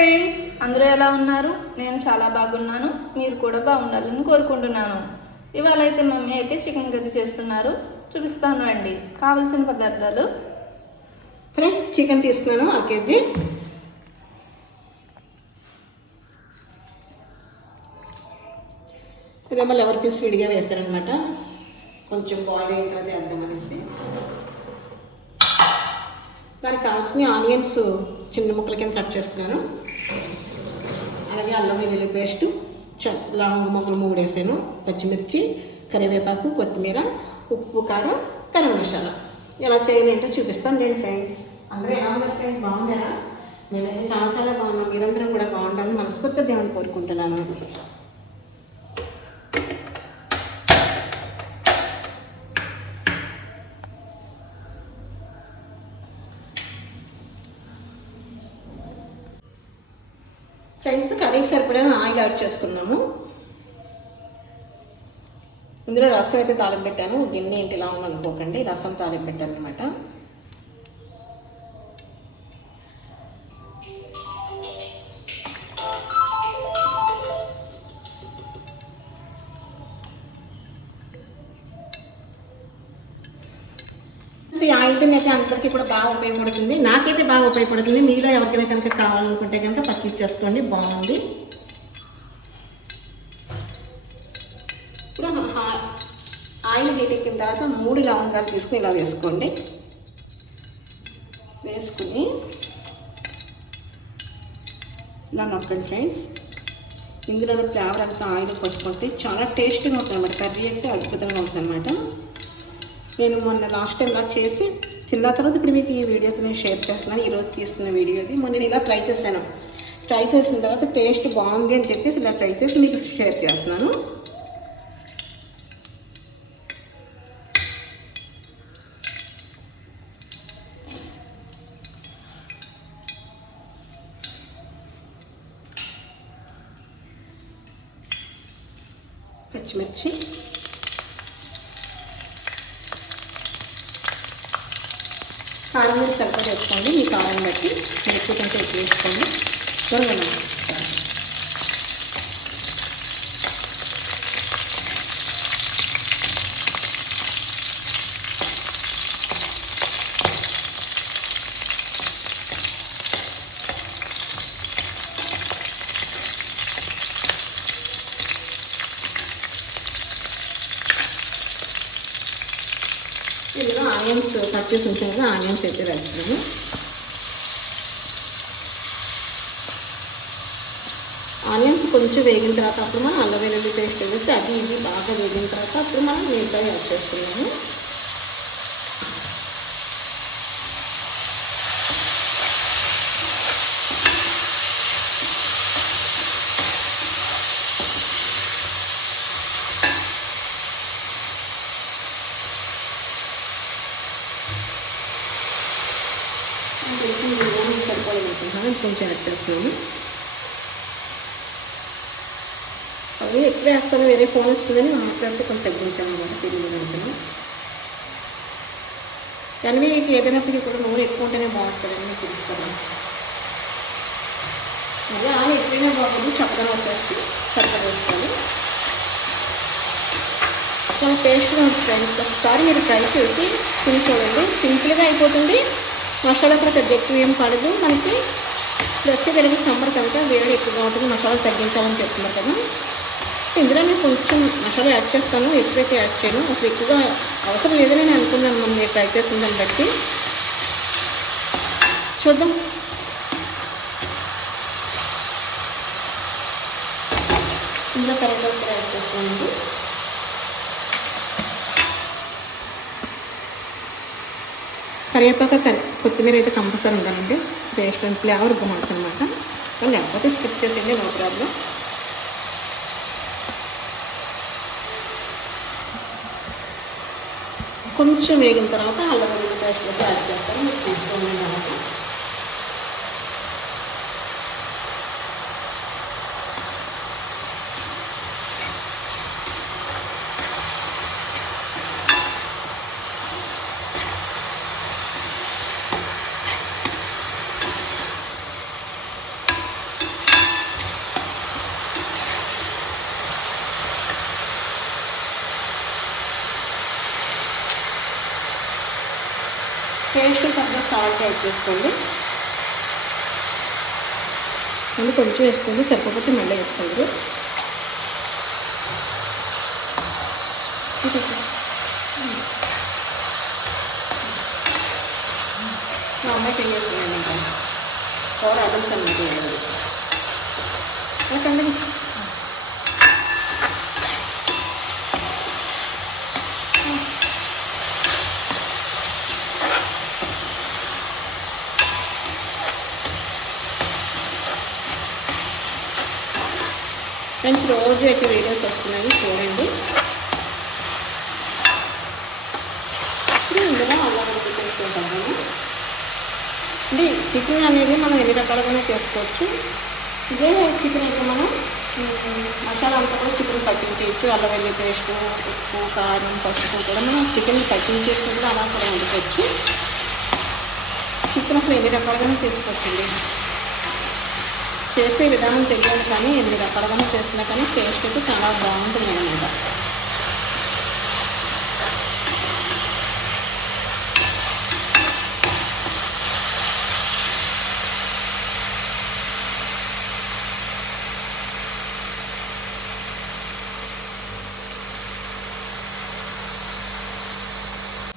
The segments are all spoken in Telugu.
ఫ్రెండ్స్, అందరూ ఎలా ఉన్నారు? నేను చాలా బాగున్నాను. మీరు కూడా బాగుండాలని కోరుకుంటున్నాను. ఇవాళ అయితే మమ్మీ అయితే చికెన్ కర్రీ చేస్తున్నారు. చూపిస్తాను రండి. కావాల్సిన పదార్థాలు ఫ్రెండ్స్, చికెన్ తీసుకున్నాను 1 కేజీ. ఇదేమో లెవర్ పీస్ విడిగా వేస్తారనమాట. కొంచెం బాయిల్ అయిన తర్వాత వేద్దామనేసి. దానికి కావాల్సిన ఆనియన్స్ చిన్న ముక్కల కింద కట్ చేసుకున్నాను. అలాగే అల్లం వెల్లుల్లి పేస్టు, లవంగ మొగ్గలు 3 వేసాను, పచ్చిమిర్చి, కరివేపాకు, కొత్తిమీర, ఉప్పు, కారం, గరం మసాలా. ఎలా చేయాలి ఏంటో చూపిస్తాను నేను. ఫ్రెండ్స్, అందరూ ఎలా ఉన్నారు ఫ్రెండ్స్? బాగున్నారా? మేమైతే చాలా చాలా బాగున్నాం. మీరందరం కూడా బాగుండాలని మనస్ఫూర్తిగా దేవుని కోరుకుంటున్నాను. ఫ్రెండ్స్, కర్రీకి సరిపడా ఆయిల్ యాడ్ చేసుకున్నాము. ఇందులో రసం అయితే తాలింపు పెట్టాను. గిన్నె ఏంటి ఇలా ఉందనుకోకండి, రసం తాలింపు పెట్టాను అనమాట. ఈ ఆయిల్ అయితే అందరికీ కూడా బాగా ఉపయోగపడుతుంది. నాకైతే బాగా ఉపయోగపడుతుంది. మీలో ఎవరికైనా కనుక కావాలనుకుంటే కనుక పచ్చి చేసుకోండి, బాగుంది. ఇప్పుడు ఆయిల్ హీట్ ఎక్కిన తర్వాత 3 లవంగాలు తీసుకుని ఇలా వేసుకోండి. వేసుకుని ఇలా నొక్కండి ఫ్రెండ్స్. ఇందులో ఫ్లేవర్ అంతా ఆయిల్ పట్టుకుంటే చాలా టేస్టీగా ఉంటుంది అన్నమాట. కర్రీ అయితే అద్భుతంగా ఉంటుంది అన్నమాట. నేను మొన్న లాస్ట్ టైం ఇలా చేసి తిన్న తర్వాత ఇప్పుడు మీకు ఈ వీడియోతో నేను షేర్ చేస్తున్నాను. ఈరోజు తీసుకున్న వీడియో ఇది. మొన్న నేను ఇలా ట్రై చేశాను. ట్రై చేసిన తర్వాత టేస్ట్ బాగుంది అని చెప్పేసి ఇలా ట్రై చేసి మీకు షేర్ చేస్తున్నాను. పచ్చిమిర్చి, కారం మీద సరిపడా వేసుకోండి. మీ కారం బట్టి ఎక్కువ కొంచెం ఎక్కువ వేసుకోండి. చూడండి, ఇందులో ఆనియన్స్ కట్ చేసి ఉంచాను కదా, ఆనియన్స్ అయితే వేస్తున్నాను. ఆనియన్స్ కొంచెం వేగిన తర్వాత అప్పుడు మనం అల్లం వెల్లుల్లి పేస్ట్ వేసి అది ఇది బాగా వేగిన తర్వాత అప్పుడు మనం మిగతా యాడ్ చేసుకున్నాము. సరిపోలేనుకుంటున్నాను, కొంచెం యాడ్ చేస్తున్నాను. అవి ఎక్కువ వేస్తాను, వేరే ఫోన్ వచ్చిందని మాట్లాడితే కొంచెం తగ్గించాను అనమాట. తెలియదు కానీ ఏదైనప్పటికీ కూడా నూనె ఎక్కువ ఉంటేనే బాగుంటుందని తెలుస్తాను. అదే ఆలు ఎక్కువైనా బాగుంటుంది, చక్కగా వచ్చేసి చక్కగా వేస్తాను. చాలా టేస్ట్గా ఉంటుంది ఫ్రెండ్స్. ఒకసారి మీరు ట్రై చేసి తిని చూడండి. సింపుల్గా అయిపోతుంది. మసాలా కూడా పెద్ద ఎక్కువ ఏం పడదు మనకి. వచ్చేసరికి సమ్మర్ కనుక వేడి ఎక్కువగా ఉంటుంది. మసాలా తగ్గించాలని చెప్తున్నారు కదా. ఇందులో నేను కొంచెం మసాలా యాడ్ చేస్తాను, ఎక్కువైతే యాడ్ చేయను. అసలు ఎక్కువగా అవసరం లేదని నేను అనుకున్నాను. మనం మీరు ట్రై చేసిన దాన్ని బట్టి చూద్దాం. ఇందులో కరివేపాకు యాడ్ చేస్తానండి. కరివేపాకు కొత్తిమీర అయితే కంపల్సరీ ఉండాలండి. టేస్ట్ అండ్ ఫ్లేవర్ బాగుంటుంది అనమాట. లేకపోతే స్కిప్ చేసేయండి, నో ప్రాబ్లం. కొంచెం వేగిన తర్వాత అల్లం వెల్లుల్లి పేస్ట్ యాడ్ చేస్తాను. మీరు చూసుకోండి అనమాట. టేస్ట్ తగ్గ సాల్ట్ యాడ్ చేసుకోండి. మళ్ళీ కొంచెం వేసుకోండి, సరిపోతే మళ్ళీ వేసుకోండి. మా అమ్మాయి చేయాల్సిందండి ఇంకా కూర అదల్స్ అన్నట్టు ఓకేండి. ఫ్రెండ్స్ రోజు అయితే వీడియోస్ వస్తున్నాయి చూడండి. ఇప్పుడు ఇందులో అల్లం వెల్లుల్లి పేస్ట్ వేద్దాము. అంటే చికెన్ అనేది మనం ఎన్ని రకాలుగానే చేసుకోవచ్చు. ఇదే చికెన్ అయితే మనం మసాలా అంతా కూడా చికెన్ పట్టించేసి అల్లం వెల్లుల్లి పేస్ట్, ఉప్పు, కారం, పసుపు కూడా మనం చికెన్ పట్టించేసి కూడా అలా కూడా వండుకోవచ్చు. చికెన్ అసలు ఎన్ని రకాలుగానే చేసుకోవచ్చండి. చేసే విధానం తెలియాలి, కానీ ఎన్ని రకాలుగానే చేస్తున్నా కానీ టేస్ట్ అయితే చాలా బాగుంటుంది అన్నమాట.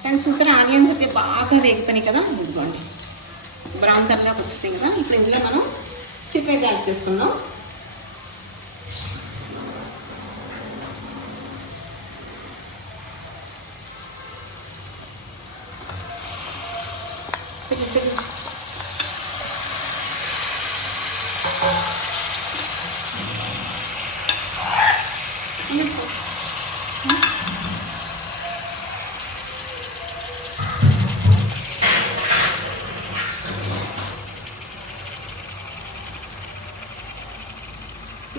కానీ చూసారా ఆనియన్స్ అయితే బాగా వేగుతాయి కదా, ఇదిగోండి బ్రౌన్ కలర్లోకి వస్తాయి కదా. ఇప్పుడు ఇందులో మనం చికెన్ యాడ్ చేసుకుందాం.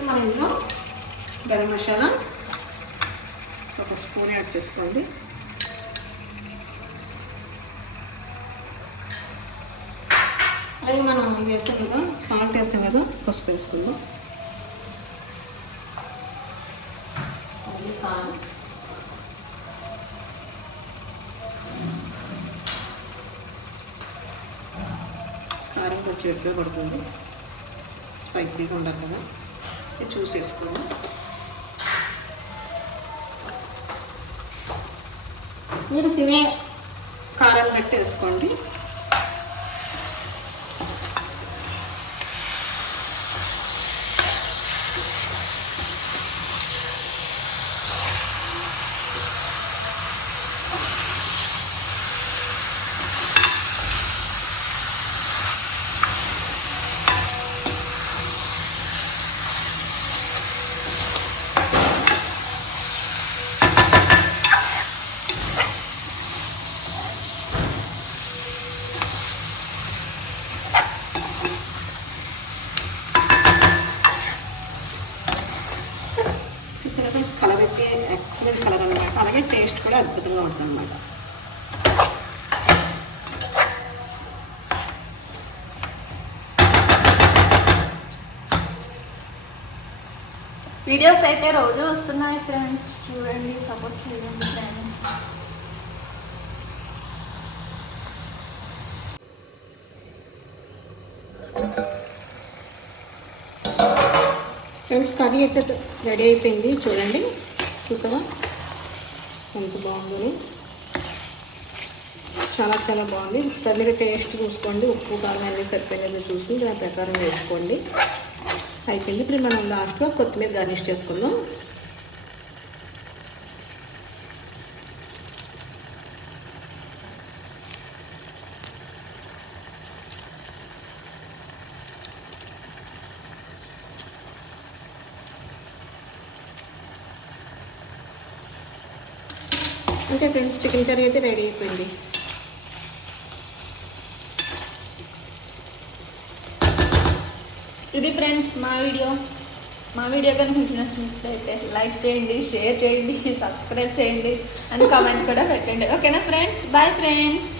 మనం ఇందులో గరం మసాలా ఒక స్పూన్ యాడ్ చేసుకోండి. అలాగే మనం ఇది వేస్తాం కదా, సాల్ట్ వేస్తాం కదా, పసుపు వేసుకుందాం. కారం, కారం కొంచెం ఎక్కువ పడుతుంది, స్పైసీగా ఉండాలి కదా, ఇది చూసేసుకోండి. మీరు తినే కారం బట్టి వేసుకోండి. కలర్ అయితే ఎక్సలెంట్ కలర్ అనమాట. అలాగే టేస్ట్ కూడా అద్భుతంగా ఉంటుంది అనమాట. వీడియోస్ అయితే రోజు వస్తున్నాయి ఫ్రెండ్స్, చూడండి, సపోర్ట్ చేయండి ఫ్రెండ్స్. ఫ్రెండ్స్ కర్రీ అయితే రెడీ అయిపోయింది, చూడండి. చూసారా ఎంత బాగుంది, చాలా చాలా బాగుంది. ఒకసారి మీరు టేస్ట్ చూసుకోండి, ఉప్పు కారం అన్నీ సరిపోయినది చూసి దాని ప్రకారం వేసుకోండి. అయిపోయింది. ఇప్పుడు మనం లాస్ట్లో కొత్తిమీర గార్నిష్ చేసుకుందాం. ఓకే ఫ్రెండ్స్, చికెన్ కర్రీ అయితే రెడీ అయిపోయింది. ఇది ఫ్రెండ్స్ మా వీడియో కనుక మీకు నచ్చినట్లయితే లైక్ చేయండి, షేర్ చేయండి, సబ్స్క్రైబ్ చేయండి అని కామెంట్ కూడా పెట్టండి. ఓకేనా ఫ్రెండ్స్? Bye friends.